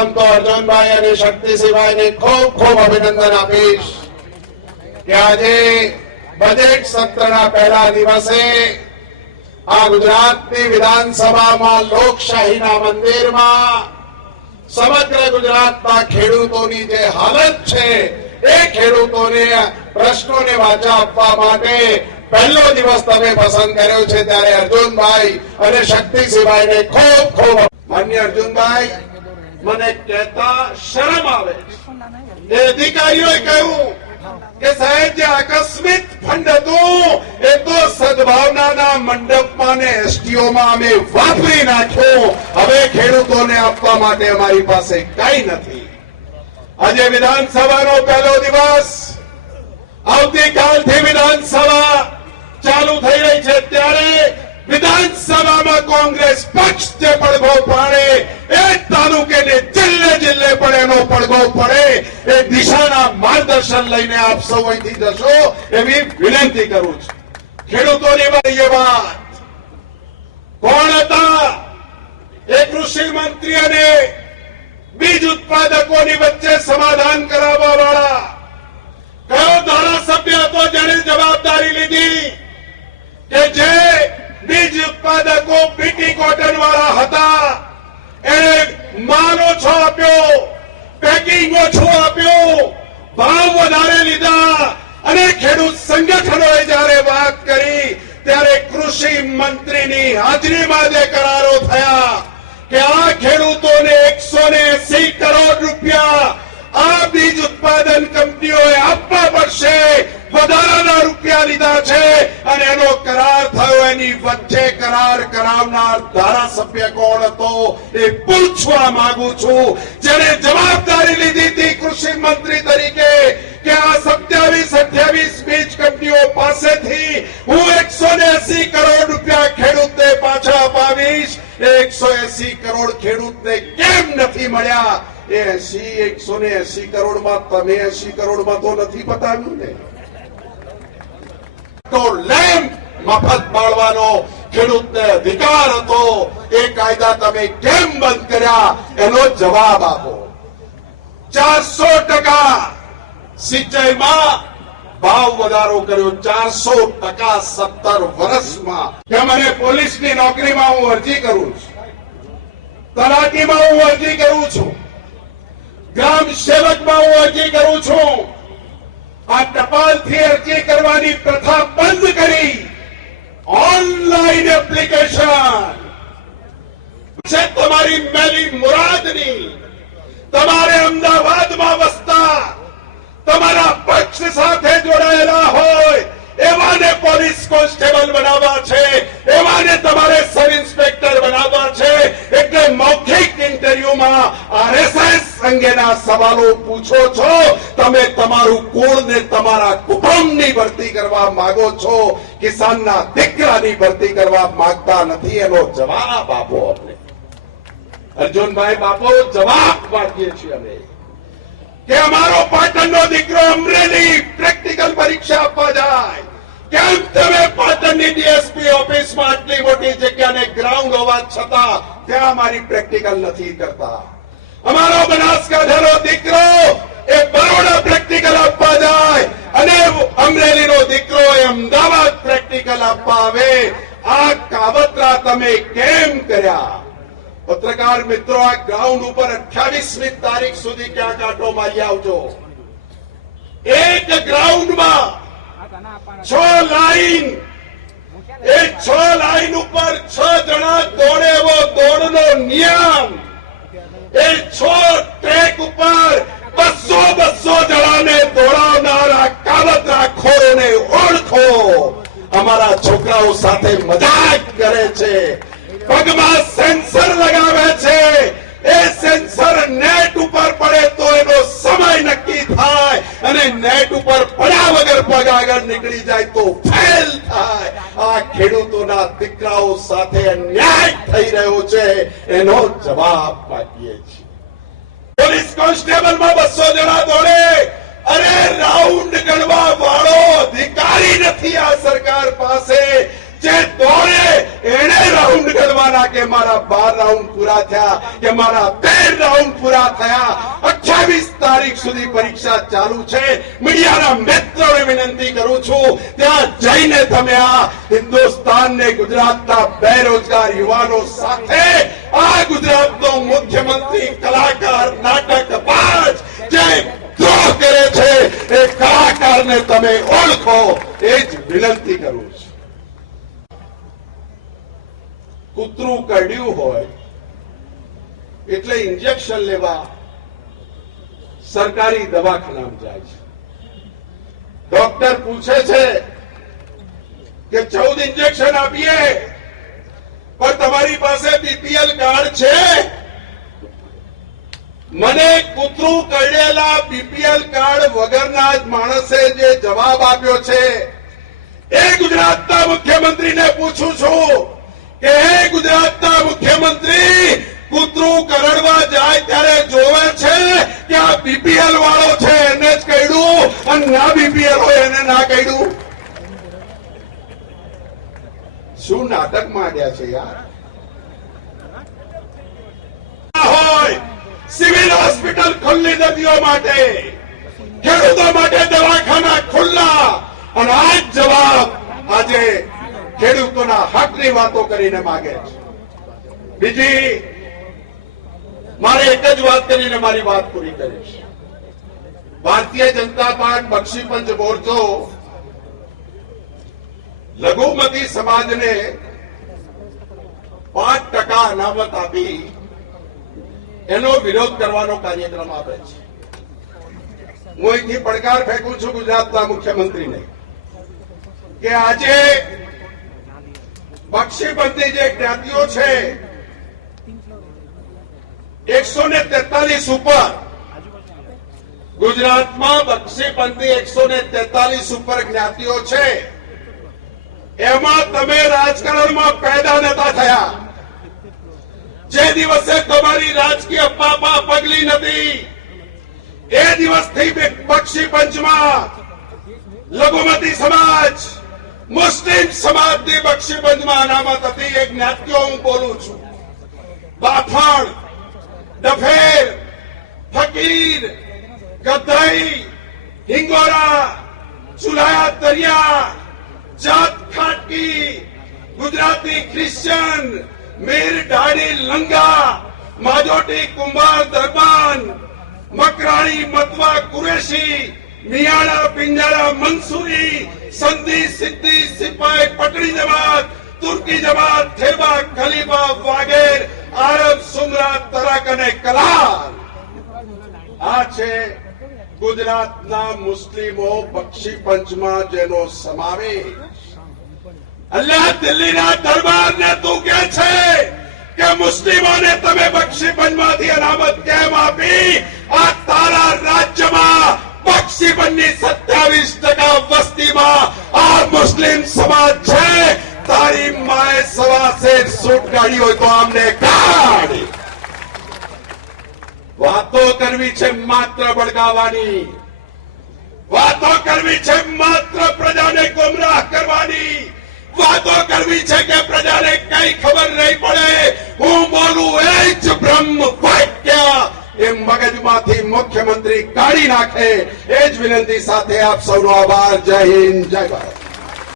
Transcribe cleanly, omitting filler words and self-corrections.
તો અર્જુનભાઈ અને શક્તિસિંહભાઈને ખૂબ ખૂબ અભિનંદન આપીશ કે આજે બજેટ સત્રના પહેલા દિવસે આ ગુજરાતની વિધાનસભામાં લોકશાહીના મંદિરમાં સમગ્ર ગુજરાતના ખેડૂતોની જે હાલત છે એ ખેડૂતોને પ્રશ્નોને વાચા આપવા માટે પહેલો દિવસ તમે પસંદ કર્યો છે ત્યારે અર્જુનભાઈ અને શક્તિસિંહભાઈને ખૂબ ખૂબ માન્ય અર્જુનભાઈ મને કહેતા શરમ આવે એ અધિકારીઓએ કહ્યું કે સાહેબ જે આકસ્મિક ફંડ હતું એ તો સદભાવનાના મંડપમાં ને એસટીઓમાં અમે વાપરી નાખ્યું, હવે ખેડૂતોને આપવા માટે અમારી પાસે કઈ નથી. આજે વિધાનસભાનો પહેલો દિવસ, આવતીકાલથી વિધાનસભા ચાલુ થઈ રહી છે ત્યારે વિધાનસભામાં કોંગ્રેસ પક્ષ જે પડઘો પાડે એ તાલુકે ને જિલ્લે જિલ્લે પણ એનો પડઘો પડે એ દિશાના માર્ગદર્શન લઈને આપ સૌ અહીંથી જશો એવી વિનંતી કરું છું. ખેડૂતોની વાત કોણ હતા? એ કૃષિ મંત્રી અને બીજ ઉત્પાદકોની વચ્ચે સમાધાન કરાવવા વાળા કયો ધારાસભ્ય હતો જેને જવાબદારી લીધી કે જે બીજ ઉત્પાદકો બીટી કોટન વાળા હતા એને માલ ઓછો આપ્યો, પેકિંગ ઓછું આપ્યું, ભાવ વધારે લીધા અને ખેડૂત સંગઠનોએ જયારે વાત કરી ત્યારે કૃષિ મંત્રીની હાજરીમાં જે કરારો થયા કે આ ખેડૂતોને 180 કરોડ રૂપિયા આ બીજ ઉત્પાદન કંપનીઓએ આપવા પડશે, વધારાના રૂપિયા લીધા છે અને એનો કરાર થયો. એની વચ્ચે કરાર કરાવનાર ધારાસભ્ય કોણ હતો એ પૂછવા માંગુ છું, જેને જવાબદારી લીધી હતી કૃષિ મંત્રી તરીકે કે આ 27-28 બીજ કંપનીઓ પાસેથી હું 180 કરોડ રૂપિયા ખેડૂતને પાછા અપાવીશ. 180 કરોડ ખેડૂતને કેમ નથી મળ્યા? એ 180 કરોડમાં તમે 80 કરોડમાં તો નથી બતાવ્યું ને. તો લેમ્પ મફત બાળવાનો ખેડૂતને અધિકાર હતો, એ કાયદા તમે કેમ બંધ કર્યા એનો જવાબ આપો. 400% સિંચાઈમાં ભાવ વધારો કર્યો, 400% 17 વર્ષમાં. કે મને પોલીસની નોકરીમાં હું અરજી કરું છું, તલાટીમાં હું અરજી કરું છું, ગ્રામ સેવકમાં હું અરજી કરું છું. આ ટપાલથી અરજી કરવાની પ્રથા બંધ કરી ઓનલાઈન એપ્લિકેશન છે તમારી મેલી મુરાદની. તમારે અમદાવાદમાં વસતા તમારા પક્ષ સાથે જોડાયેલા હોય એવાને પોલીસ કોન્સ્ટેબલ બનાવવા છે, એવાને તમારે સબ ઇન્સ્પેક્ટર બનાવવા છે. એટલે મૌખિક ઇન્ટરવ્યુમાં આરએસએસ અંગેના સવાલો પૂછો છો, તમે તમારું કુળ ને તમારા કુટુંબની ભરતી કરવા માંગો છો, કિસાનના દીકરાની ભરતી કરવા માંગતા નથી. એનો જવાબ આપો અમને. અર્જુનભાઈ બાપુ, જવાબ માંગીએ છીએ અમે કે અમારો પાટણનો દીકરો અમરેલી પ્રેક્ટિકલ પરીક્ષા આપવા જાય, કેમ તમે પાટણની ડીએસપી ઓફિસમાં આટલી મોટી જગ્યાને ગ્રાઉન્ડ હોવા છતાં ત્યાં અમારી પ્રેક્ટિકલ નથી કરતા? અમારો બનાસકાંઠાનો દીકરો એ બરોડા પ્રેક્ટિકલ આપવા જાય અને અમરેલીનો દીકરો એ અમદાવાદ પ્રેક્ટિકલ આપવા આવે. આ કાવતરા તમે કેમ કર્યા? પત્રકાર મિત્રો, આ ગ્રાઉન્ડ ઉપર 28મી તારીખ સુધી ક્યાં કાંટો મારી આવજો. એક ગ્રાઉન્ડમાં 6 લાઈન, એ 6 લાઈન ઉપર 6 જણા દોડે એવો દોડનો નિયમ. એ 6 ટ્રેક ઉપર 200 જણાને દોડાવનારા કાવતરાખોરોને ઓળખો. અમારા છોકરાઓ સાથે મજાક કરે છે, પગમાં સેન્સર લગાવે છે. એ સેન્સર નેટ ઉપર પડે તો એનો સમય નક્કી થાય અને નેટ ઉપર પડ્યા વગર પગ આગળ નીકળી જાય તો ફેલ થાય. આ ખેડૂતોના દીકરાઓ સાથે અન્યાય થઈ રહ્યો છે, એનો જવાબ માંગીએ છીએ. પોલીસ કોન્સ્ટેબલમાં 200 જણા દોડે, અરે રાઉન્ડ ગણવા વાળો અધિકારી નથી આ સરકાર પાસે. જે દોડે એને રાઉન્ડ ગણવાના કે મારા 12 રાઉન્ડ પૂરા થયા કે મારા 13 રાઉન્ડ પૂરા થયા. 28 તારીખ સુધી પરીક્ષા ચાલુ છે. મીડિયાના મિત્રોને વિનંતી કરું છું, ત્યાં જઈને તમે આ હિન્દુસ્તાનને, ગુજરાતના બેરોજગાર યુવાનો સાથે આ ગુજરાતનો મુખ્યમંત્રી, કલાકાર, નાટકબાજ જે દ્રોહ કરે છે એ કલાકારને તમે ઓળખો, એ જ વિનંતી કરું છું. કૂતરું કરડ્યું હોય એટલે ઇન્જેક્શન લેવા સરકારી દવાખાનામાં જાય છે. ડોક્ટર પૂછે છે કે 14 ઇન્જેક્શન આપીએ, પણ તમારી પાસે બીપીએલ કાર્ડ છે? મને કૂતરું કરડેલા બીપીએલ કાર્ડ વગરના જ માણસે જે જવાબ આપ્યો છે એ ગુજરાતના મુખ્યમંત્રીને પૂછું છું કે હે ગુજરાતના મુખ્યમંત્રી, કૂતરું કરડવા જાય ત્યારે જોવે છે કે આ બીપીએલ વાળો છે એને જ કહ્યું અને ના બીપીએલ હોય એને ના કહ્યું? શું નાટક માંડ્યા છે યાર? હોય સિવિલ હોસ્પિટલ ખુલ્લી નદીઓ માટે, ખેડૂતો માટે દવાખાના ખુલ્લા, અને આ જ જવાબ આજે ખેડૂતોના હકની વાતો કરીને માંગે છે. બીજી મારે એક જ વાત કરીને મારી વાત પૂરી કરીશ. ભારતીય જનતા પાર્ટી બક્ષીપંચ મોરચો લઘુમતી સમાજને 5% અનામત આપી એનો વિરોધ કરવાનો કાર્યક્રમ આપે છે. હું અહીંથી પડકાર ફેંકું છું ગુજરાતના મુખ્યમંત્રીને કે આજે બક્ષીપંથની જે જ્ઞાતિઓ છે 143 ઉપર, ગુજરાતમાં બક્ષીપંથી 143 ઉપર જ્ઞાતિઓ છે. એમાં તમે રાજકારણમાં પેદા નતા થયા. જે દિવસે તમારી રાજકીય પાપા પગલી નથી એ દિવસથી બક્ષીપંચમાં લઘુમતી સમાજ, મુસ્લિમ સમાજની બક્ષીપંચમાં અનામત હતી. એ જ્ઞાતિઓ હું બોલું છું. બાફણ, ડફેર, ફકીર, ગધાઈ, હિંગોરા, ચુલાયા દરિયા, જાત ખાટકી, ગુજરાતી ક્રિશ્ચન, મીર ઢાળી લંગા, માજોટી કુંભાર દરબાન, મકરાણી મતવા કુરેશી, મિયાણા પિંજારા મંસૂરી, સંધી સિદ્ધી સિપાઈ પટણી જમાત, તુર્કી જમાત, થેબા ખલીફા વાગેર, આરબ સુમરા તરક અને કલાલ. આ છે ગુજરાતના મુસ્લિમો બક્ષીપંચમાં જેનો સમાવેશ. અલ્લાહ દિલ્હીના દરબારને તું કહે છે કે મુસ્લિમોને તમે બક્ષીપંચમાંથી અનામત કેમ આપી? આ તારા રાજ્યમાં બક્ષીપંચની 27% વસ્તીમાં આ મુસ્લિમ સમાજ છે. તારી માએ સવાસેર સૂટ કાઢી હોય તો આમને કાઢ. વાતો કરવી છે માત્ર ભડકાવાની, વાતો કરવી છે માત્ર પ્રજાને ગુમરાહ કરવાની, વાતો કરવી છે કે પ્રજાને કઈ ખબર નહીં પડે. હું બોલું એ જ બ્રહ્મ વાક્ય એ મગજમાંથી મુખ્યમંત્રી કાઢી નાખે. એ જ વિનંતી સાથે આપ સૌનો આભાર. જય હિન્દ, જય ભારત.